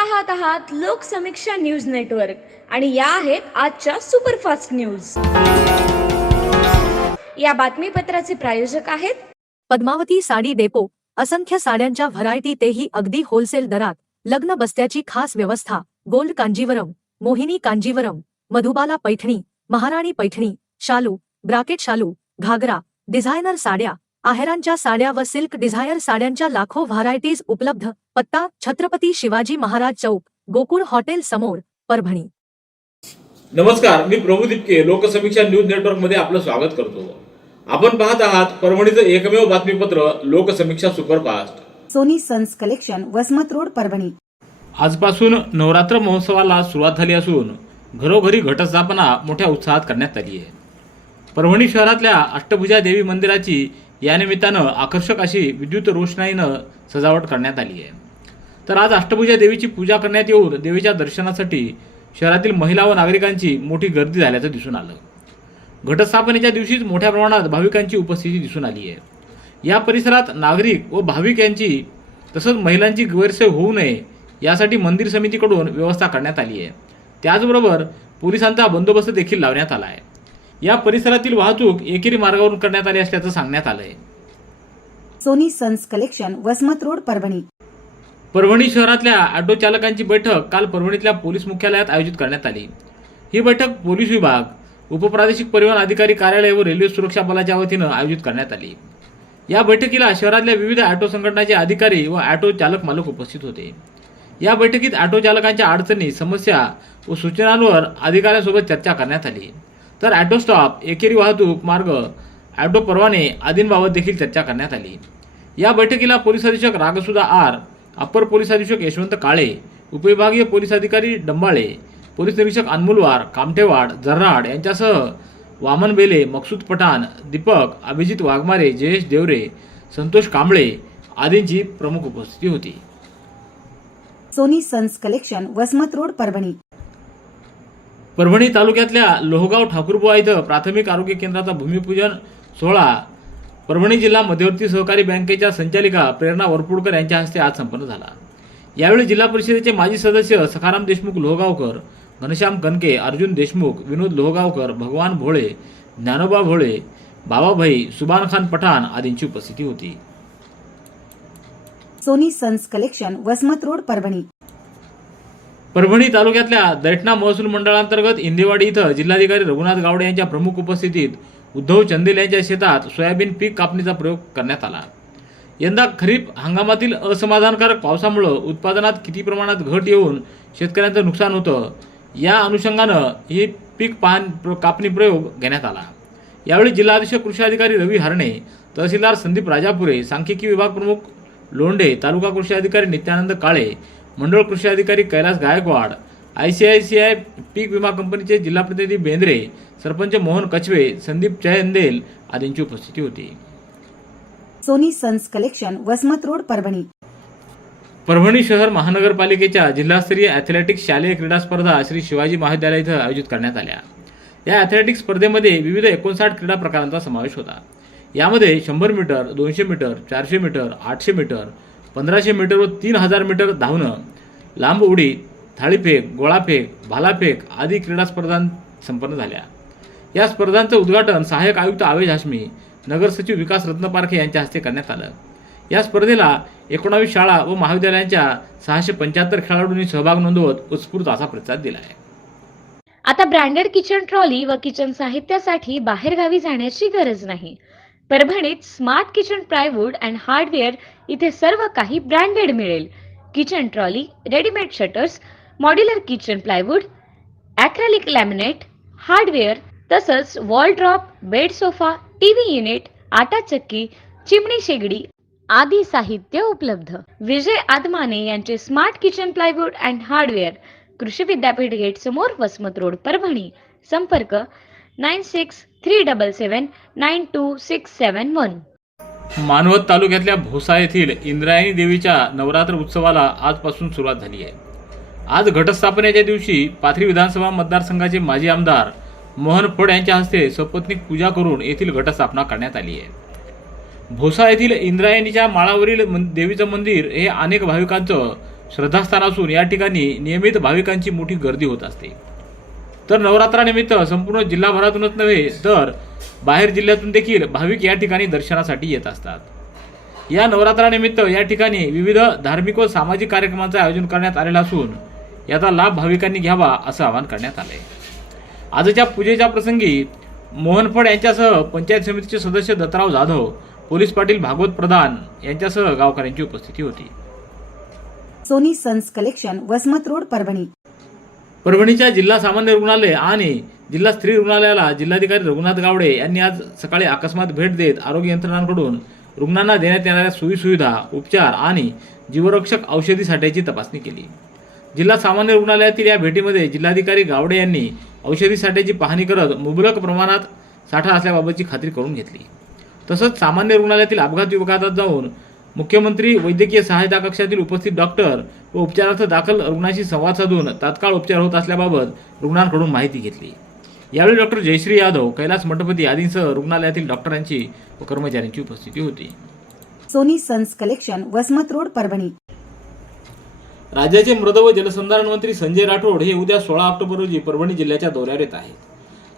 पाहत आहात Loksamiksha news network आणि या आहेत आजच्या सुपरफास्ट न्यूज। या बातमीपत्राचे प्रायोजक आहेत पद्मावती साडी डेपो। असंख्य साड्यांच्या व्हरायटी, तेही अगदी होलसेल दरात। लग्न बस्त्याची खास व्यवस्था। गोल्ड कांजीवरम, मोहिनी कांजीवरम, मधुबाला पैठणी, महाराणी पैठणी, शालू, ब्राकेट शालू, घागरा, डिझायनर साड्या, आहेरांच्या साड्या व सिल्क डिझायर साड्यांच्या लाखो व्हरायटीज उपलब्ध। पत्ता: छत्रपती शिवाजी महाराज चौक, गोकुळ हॉटेल समोर, परभणी। नमस्कार, मी प्रभू दिपके लोकसमीक्षा न्यूज नेटवर्क मध्ये आपलं स्वागत करतो। आपण पाहत आहात परभणीचं एकमेव बातमीपत्र Loksamiksha superfast. Soni sons collection, Vasmat road, Parbhani. आजपासून नवरात्र महोत्सवाला सुरुवात झाली असून घरोघरी घटस्थापना मोठ्या उत्साहात करण्यात आली आहे। परभणी शहरातल्या अष्टभुजा देवी मंदिराची या निमित्तानं आकर्षक अशी विद्युत रोषणाईनं सजावट करण्यात आली आहे। तर आज अष्टभुजा देवीची पूजा करण्यात येऊन देवीच्या दर्शनासाठी शहरातील महिला व नागरिकांची मोठी गर्दी झाल्याचं दिसून आलं। घटस्थापनेच्या दिवशीच मोठ्या प्रमाणात भाविकांची उपस्थिती दिसून आली आहे। या परिसरात नागरिक व भाविक यांची तसंच महिलांची गैरसोय होऊ नये यासाठी मंदिर समितीकडून व्यवस्था करण्यात आली आहे। त्याचबरोबर पोलिसांचा बंदोबस्त देखील लावण्यात आला आहे। या परिसरातील वाहतूक एकेरी मार्गावरून करण्यात आली असल्याचं सांगण्यात आलंय। Soni sons collection, Vasmat road, Parbhani. Parbhani शहरातल्या ऑटो चालकांची बैठक काल परभणीतल्या पोलीस मुख्यालयात आयोजित करण्यात आली। ही बैठक पोलीस विभाग, उपप्रादेशिक परिवहन अधिकारी कार्यालय व रेल्वे सुरक्षा बलाच्या वतीनं आयोजित करण्यात आली। या बैठकीला शहरातल्या विविध ऑटो संघटनांचे अधिकारी व ऑटो चालक मालक उपस्थित होते। या बैठकीत ऑटो चालकांच्या अडचणी, समस्या व सूचनांवर अधिकाऱ्यांसोबत चर्चा करण्यात आली। तर ऑटो स्टॉप, एकेरी वाहतूक मार्ग, ऑटो परवाने आदींबाबत देखील चर्चा करण्यात आली। या बैठकीला पोलीस अधीक्षक रागसुधा आर, अप्पर पोलीस अधीक्षक यशवंत काळे, उपविभागीय पोलीस अधिकारी डंबाळे, पोलीस निरीक्षक अनमुलवार, कामठेवाड, जर्राड यांच्यासह वामन बेले, मकसूद पठाण, दीपक, अभिजित वाघमारे, जयेश देवरे, संतोष कांबळे आदींची प्रमुख उपस्थिती होती। Soni sons collection, Vasmat road, Parbhani. Parbhani तालुक्यातल्या लोहगाव ठाकूरबुवा इथं प्राथमिक आरोग्य केंद्राचा भूमिपूजन सोहळा परभणी जिल्हा मध्यवर्ती सहकारी बँकेच्या संचालिका प्रेरणा वरपुडकर यांच्या हस्ते आज संपन्न झाला। यावेळी जिल्हा परिषदेचे माजी सदस्य सखाराम देशमुख लोहगावकर, घनश्याम कनके, अर्जुन देशमुख, विनोद लोहगावकर, भगवान भोळे, ज्ञानोबा भोळे, बाबाभाई, सुभान खान पठाण आदींची उपस्थिती होती। Soni sons collection, Vasmat road, Parbhani. Parbhani तालुक्यातल्या दैठणा महसूल मंडळांतर्गत इंदेवाडी इथं जिल्हाधिकारी रघुनाथ गावडे यांच्या प्रमुख उपस्थितीत उद्धव चंदेल यांच्या शेतात सोयाबीन पीक कापणीचा प्रयोग करण्यात आला। यंदा खरीप हंगामातील असमाधानकारक पावसामुळे उत्पादनात किती प्रमाणात घट येऊन शेतकऱ्यांचं नुकसान होतं, या अनुषंगानं ही पीक कापणी प्रयोग घेण्यात आला। यावेळी जिल्हा अधीक्षक कृषी अधिकारी रवी हरणे, तहसीलदार संदीप राजापुरे, सांख्यिकी विभाग प्रमुख लोंढे, तालुका कृषी अधिकारी नित्यानंद काळे, मंडळ कृषी अधिकारी कैलास गायकवाड, ICICI पीक विमा कंपनीचे जिल्हा प्रतिनिधी बेंद्रे, सरपंच मोहन कचवे, संदीप चंदेल आदींची उपस्थिती होती। Soni sons collection, Vasmat road, Parbhani. Parbhani शहर महानगरपालिकेच्या जिल्हास्तरीय ॲथलेटिक्स शालेय क्रीडा स्पर्धा श्री शिवाजी महाविद्यालय इथं आयोजित करण्यात आल्या। या ॲथलेटिक्स स्पर्धेमध्ये विविध 59 क्रीडा प्रकारांचा समावेश होता। यामध्ये 100 metre, 200 metre, 400 metre, 800 metre, 1500 metre व 3000 मीटर धावणं, लांब उडी, थाळीफेक, गोळाफेक, भालाफेक आदी क्रीडा स्पर्धा संपन्न झाल्या। या स्पर्धांचं उद्घाटन सहाय्यक आयुक्त आवेश हाशमी, नगर सचिव विकास रत्नपारखे यांच्या हस्ते करण्यात आलं। या स्पर्धेला 19 शाळा व महाविद्यालयांच्या 675 खेळाडूंनी सहभाग नोंदवत उत्स्फूर्त असा प्रतिसाद दिला आहे। आता ब्रँडेड किचन ट्रॉली व किचन साहित्यासाठी बाहेरगावी जाण्याची गरज नाही। परभणीत smart kitchen plywood and hardware इथे सर्व काही ब्रँडेड मिळेल। Kitchen trolley, readymade shutters, modular kitchen plywood, acrylic laminate, hardware तसंच wall drop, bed sofa, TV unit, आटा चक्की, चिमणी शेगडी आदी साहित्य उपलब्ध। विजय आदमाने यांचे smart kitchen plywood and hardware, कृषी विद्यापीठ गेट समोर, वसमत रोड, परभणी। संपर्क 9637792671। मानवत तालुक्यातल्या भोसा येथील इंद्रायणी देवीच्या नवरात्र उत्सवाला आजपासून सुरुवात झाली आहे। आज घटस्थापनेच्या दिवशी पाथरी विधानसभा मतदारसंघाचे माजी आमदार मोहन फड यांच्या हस्ते सपत्नीक पूजा करून येथील घटस्थापना करण्यात आली आहे। भोसा येथील इंद्रायणीच्या माळावरील देवीचं मंदिर हे अनेक भाविकांचं श्रद्धास्थान असून या ठिकाणी नियमित भाविकांची मोठी गर्दी होत असते. तर नवरात्रानिमित्त संपूर्ण जिल्हाभरातूनच नव्हे तर बाहेर जिल्ह्यातून देखील भाविक या ठिकाणी दर्शनासाठी येत असतात. या नवरात्रानिमित्त या ठिकाणी विविध धार्मिक व सामाजिक कार्यक्रमांचे आयोजन करण्यात आलेले असून याचा लाभ भाविकांनी घ्यावा असं आवाहन करण्यात आले. आजच्या पूजेच्या प्रसंगी मोहन फड यांच्यासह पंचायत समितीचे सदस्य दत्तराव जाधव, पोलीस पाटील भागवत प्रधान यांच्यासह गावकऱ्यांची उपस्थिती होती. Soni sons collection, Vasmat road, Parbhani. परभणीच्या जिल्हा सामान्य रुग्णालय आणि जिल्हा स्त्री रुग्णालयाला जिल्हाधिकारी रघुनाथ गावडे यांनी आज सकाळी अकस्मात भेट देत आरोग्य यंत्रणांकडून रुग्णांना देण्यात येणाऱ्या सोयीसुविधा, उपचार आणि जीवरक्षक औषधी साठ्याची तपासणी केली. जिल्हा सामान्य रुग्णालयातील या भेटीमध्ये जिल्हाधिकारी गावडे यांनी औषधी साठ्याची पाहणी करत मुबलक प्रमाणात साठा असल्याबाबतची खात्री करून घेतली. तसंच सामान्य रुग्णालयातील अपघात विभागात जाऊन मुख्यमंत्री वैद्यकीय सहायता कक्षातील उपस्थित डॉक्टर व उपचारार्थ दाखल रुग्णाशी संवाद साधून तात्काळ उपचार होत असल्याबाबत रुग्णांकडून माहिती घेतली. यावेळी डॉक्टर जयश्री यादव, कैलास मठपती आदींसह रुग्णालयातील डॉक्टरांची व कर्मचाऱ्यांची उपस्थिती होती. Soni sons collection, Vasmat road, Parbhani. राज्याचे मृद व जलसंधारण मंत्री संजय राठोड हे उद्या 16 ऑक्टोबर रोजी परभणी जिल्ह्याच्या दौऱ्यावर येत आहेत.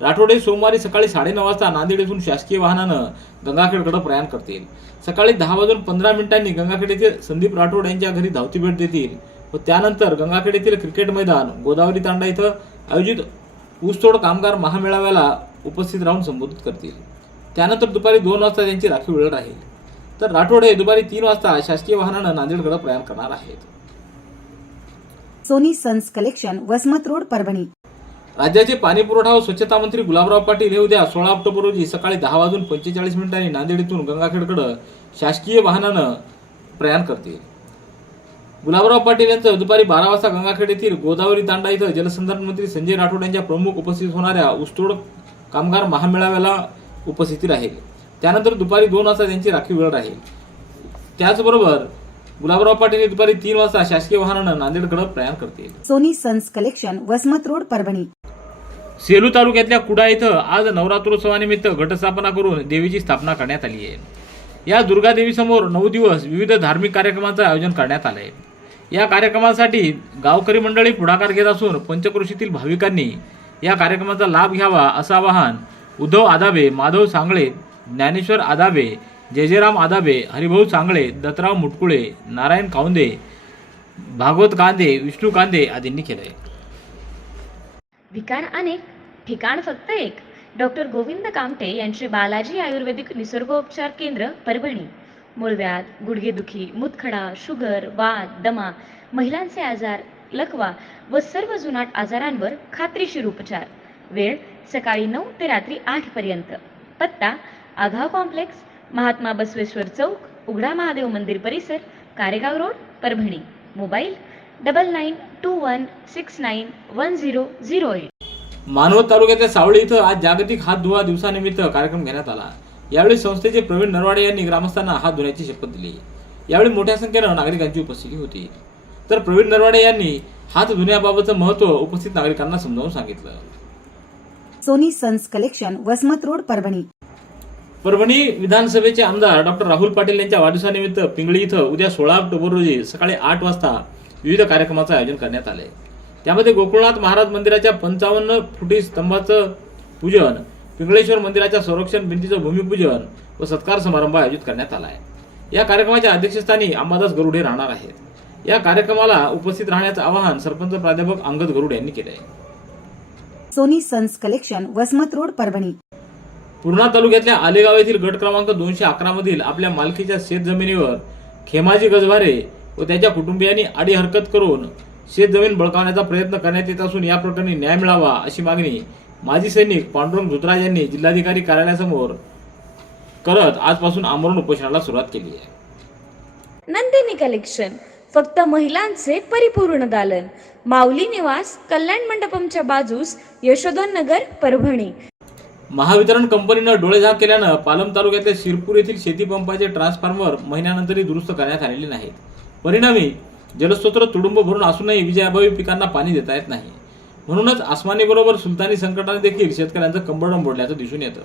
राठोड हे सोमवारी सकाळी 9:30 वाजता नांदेड येथून शासकीय वाहनानं गंगाखेडकडे प्रयाण करतील. सकाळी 10:15 गंगाखेड येथे संदीप राठोड यांच्या घरी धावती भेट देतील व त्यानंतर गंगाखेड येथील क्रिकेट मैदान गोदावरी तांडा इथं आयोजित ऊसतोड कामगार महामेळाव्याला उपस्थित राहून संबोधित करतील. त्यानंतर दुपारी 2 वाजता त्यांची राखीव वेळ राहील. तर राठोड हे दुपारी 3 वाजता शासकीय वाहनानं नांदेडकडे प्रयाण करणार आहेत. Soni sons collection, Vasmat road, Parbhani. राज्याचे पाणी पुरवठा व स्वच्छता मंत्री गुलाबराव पाटील हे उद्या 16 ऑक्टोबर रोजी सकाळी 10:45 नांदेड येथून गंगाखेडकडे शासकीय वाहनानं प्रयाण करतील. गुलाबराव पाटील यांचं दुपारी 12 वाजता गंगाखेड येथील गोदावरी तांडा इथं जलसंधारण मंत्री संजय राठोड यांच्या प्रमुख उपस्थित होणाऱ्या ऊसतोड कामगार महामेळाव्याला उपस्थिती राहील. त्यानंतर दुपारी 2 वाजता त्यांची राखीव वेळ राहील. त्याचबरोबर गुलाबराव पाटील हे दुपारी 3 वाजता शासकीय वाहनानं नांदेडकडे प्रयाण करतील. Soni sons collection, Vasmat road, Parbhani. Selu तालुक्यातल्या कुडा इथं आज नवरात्रोत्सवानिमित्त घटस्थापना करून देवीची स्थापना करण्यात आली आहे. या दुर्गा देवीसमोर 9 दिवस विविध धार्मिक कार्यक्रमांचं आयोजन करण्यात आलंय. या कार्यक्रमासाठी गावकरी मंडळी पुढाकार घेत असून पंचक्रोशीतील भाविकांनी या कार्यक्रमाचा लाभ घ्यावा असं आवाहन उद्धव आदाबे, माधव सांगळे, ज्ञानेश्वर आदाबे, जयजयराम आदाबे, हरिभाऊ सांगळे, दत्तराव मुटकुळे, नारायण कांदे, भागवत कांदे, विष्णू कांदे आदींनी केलंय. ठिकाण अनेक, ठिकाण फक्त एक. डॉक्टर गोविंद कामटे यांचे बालाजी आयुर्वेदिक निसर्गोपचार केंद्र, परभणी. मूळव्याध, गुडघेदुखी, मूतखडा, शुगर, वात, दमा, महिलांचे आजार, लकवा व सर्व जुनाट आजारांवर खात्रीशीर उपचार. वेळ सकाळी 9 ते रात्री 8 पर्यंत. पत्ता आघाव कॉम्प्लेक्स, महात्मा बसवेश्वर चौक, उघडा महादेव मंदिर परिसर, कारेगाव रोड, परभणी. मोबाईल 9921691008. मानवत तालुक्यातल्या सावळी इथं आज जागतिक हात धुवा दिवसानिमित्त कार्यक्रम घेण्यात आला. यावेळी संस्थेचे प्रवीण नरवाडे यांनी ग्रामस्थांना हात धुण्याची शपथ दिली. यावेळी मोठ्या संख्येनं नागरिकांची उपस्थिती होती. तर प्रवीण नरवाडे यांनी हात धुण्याबाबतचं महत्त्व उपस्थित नागरिकांना समजावून सांगितलं. Soni sons collection, Vasmat road, Parbhani. Parbhani विधानसभेचे आमदार डॉक्टर राहुल पाटील यांच्या वाढदिवसानिमित्त पिंगळी इथं उद्या 16 ऑक्टोबर रोजी सकाळी 8 वाजता विविध कार्यक्रमाचं आयोजन करण्यात आले. त्यामध्ये गोकुळनाथ महाराज मंदिराच्या 55 फुटी स्तंभाचं पूजन, पिंगळेश्वर मंदिराच्या संरक्षण भिंतीचं भूमिपूजन व सत्कार समारंभ आयोजित करण्यात आला आहे. या कार्यक्रमाच्या अध्यक्षस्थानी अंबादास गरुडे राहणार आहेत. या कार्यक्रमाला उपस्थित राहण्याचं आवाहन सरपंच प्राध्यापक अंगद गरुड यांनी केलं आहे. Soni sons collection, Vasmat road, Parbhani. Purna तालुक्यातल्या आलेगाव येथील गट क्रमांक 211 मधील आपल्या मालकीच्या शेतजमिनीवर खेमाजी गजभारे व त्याच्या कुटुंबियांनी आडी हरकत करून शेतजमीन बळकावण्याचा प्रयत्न करण्यात येत असून या प्रकरणी न्याय मिळावा अशी मागणी माजी सैनिक पांडुरंग धुतराज यांनी जिल्हाधिकारी कार्यालयासमोर करत आजपासून आमरण उपोषणाला सुरुवात केली आहे. नंदिनी कलेक्शन, फक्त महिलांचे परिपूर्ण दालन. माऊली निवास, कल्याण मंडपमच्या बाजूस, यशोधन नगर, परभणी. महावितरण कंपनीनं डोळेझाक केल्यानं पालम तालुक्यातल्या शिरपूर येथील शेतीपंपाचे ट्रान्सफॉर्मर महिन्यानंतरही दुरुस्त करण्यात आलेले नाहीत. परिणामी जलस्रोत तुडुंब भरून असूनही विजयाभावी पिकांना पाणी देता येत नाही. म्हणूनच आसमानीबरोबर सुलतानी संकटाने देखील शेतकऱ्यांचं कंबरडं मोडल्याचं दिसून येतं.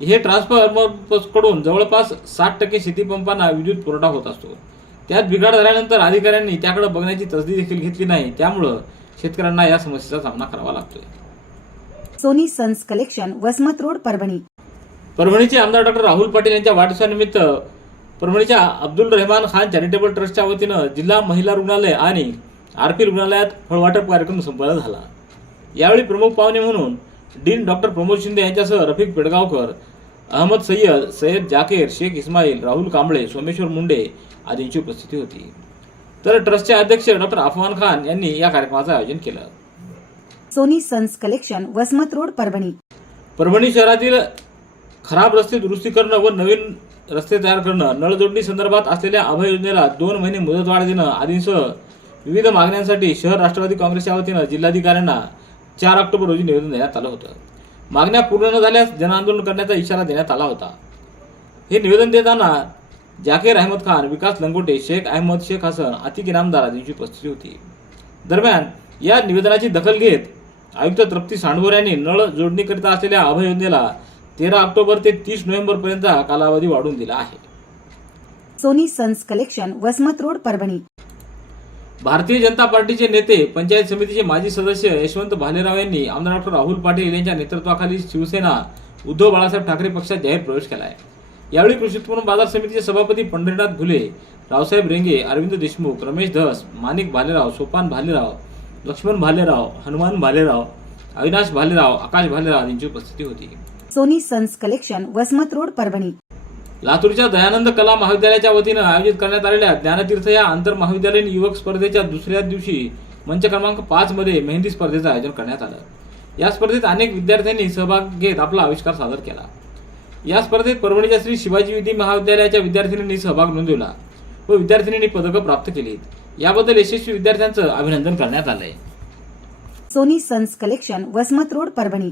हे ट्रान्सफॉर्मर्सकडून जवळपास 60% शेतीपंपांना विद्युत पुरवठा होत असतो. त्यात बिघाड झाल्यानंतर अधिकाऱ्यांनी त्याकडे बघण्याची तसदी देखील घेतली नाही, त्यामुळं शेतकऱ्यांना या समस्येचा सामना करावा लागतोय. Soni sons collection, Vasmat road, Parbhani. परभणीचे आमदार डॉक्टर राहुल पाटील यांच्या वाढदिवसानिमित्त परभणीच्या अब्दुल रहमान खान चॅरिटेबल ट्रस्टच्या वतीनं जिल्हा महिला रुग्णालय आणि आरपी रुग्णालयात फळवाटप कार्यक्रम संपन्न झाला. यावेळी प्रमुख पाहुणे म्हणून डीन डॉक्टर प्रमोद शिंदे यांच्यासह रफिक पेडगावकर, अहमद सय्यद, सय्यद जाकीर, शेख इस्माईल, राहुल कांबळे, सोमेश्वर मुंडे आदींची उपस्थिती होती. तर ट्रस्टचे अध्यक्ष डॉक्टर अफवान खान यांनी या कार्यक्रमाचं आयोजन केलं. Soni sons collection, Vasmat road, Parbhani. Parbhani शहरातील खराब रस्ते दुरुस्ती करणं व नवीन रस्ते तयार करणं, नळ जोडणी संदर्भात असलेल्या अभय योजनेला 2 महिने मुदतवाढ देणं आदींसह विविध मागण्यांसाठी शहर राष्ट्रवादी काँग्रेसच्या वतीनं जिल्हाधिकाऱ्यांना 4 ऑक्टोबर रोजी निवेदन देण्यात आलं होतं. मागण्या पूर्ण न झाल्यास जनआंदोलन करण्याचा इशारा देण्यात आला होता. हे निवेदन देताना जाकीर अहमद खान, विकास लंगोटे, शेख अहमद, शेख हसन, अतिक इनामदार आदींची उपस्थिती होती. दरम्यान या निवेदनाची दखल घेत आयुक्त तृप्ती सांडभोर यांनी नळ जोडणीकरिता असलेल्या अभय योजनेला 13 ऑक्टोबर ते 30 नोव्हेंबर पर्यंतचा कालावधी वाढवून दिला आहे. Soni sons collection, Vasmat road, Parbhani. Bharatiya Janata पार्टीचे नेते, पंचायत समितीचे माजी सदस्य यशवंत भालेराव यांनी आमदार डॉक्टर राहुल पाटील यांच्या नेतृत्वाखाली शिवसेना उद्धव बाळासाहेब ठाकरे पक्षात जाहीर प्रवेश केला आहे. यावेळी कृषी उत्पन्न बाजार समितीचे सभापती पंढरीनाथ घुले, रावसाहेब रेंगे, अरविंद देशमुख, रमेश धस, माणिक भालेराव, सोपान भालेराव, लक्ष्मण भालेराव, हनुमान भालेराव, अविनाश भालेराव, आकाश भालेराव आदींची उपस्थिती होती. Soni sons collection, Vasmat road, Parbhani. लातूरच्या दयानंद कला महाविद्यालयाच्या वतीनं आयोजित करण्यात आलेल्या ज्ञानतीर्थ या आंतर महाविद्यालयीन युवक स्पर्धेच्या दुसऱ्या दिवशी मंच क्रमांक 5 मध्ये मेहंदी स्पर्धेचं आयोजन करण्यात आलं. या स्पर्धेत अनेक विद्यार्थ्यांनी सहभाग घेत आपला आविष्कार सादर केला. या स्पर्धेत परभणीच्या श्री शिवाजी विधी महाविद्यालयाच्या विद्यार्थिनींनी सहभाग नोंदवला व विद्यार्थिनींनी पदकं प्राप्त केली. याबद्दल यशस्वी विद्यार्थ्यांचं अभिनंदन करण्यात आलंय. Soni sons collection, Vasmat road, Parbhani.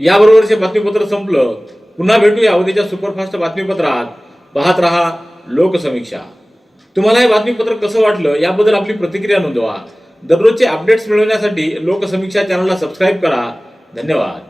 याबरोबरचे बातमीपत्र संपलं. पुन्हा भेटूया उद्याच्या सुपरफास्ट बातमीपत्रात. पाहत रहा लोकसमीक्षा. तुम्हाला हे बातमीपत्र कसं वाटलं याबद्दल आपली प्रतिक्रिया नोंदवा. दररोजचे अपडेट्स मिळवण्यासाठी लोकसमीक्षा चॅनलला सबस्क्राईब करा. धन्यवाद.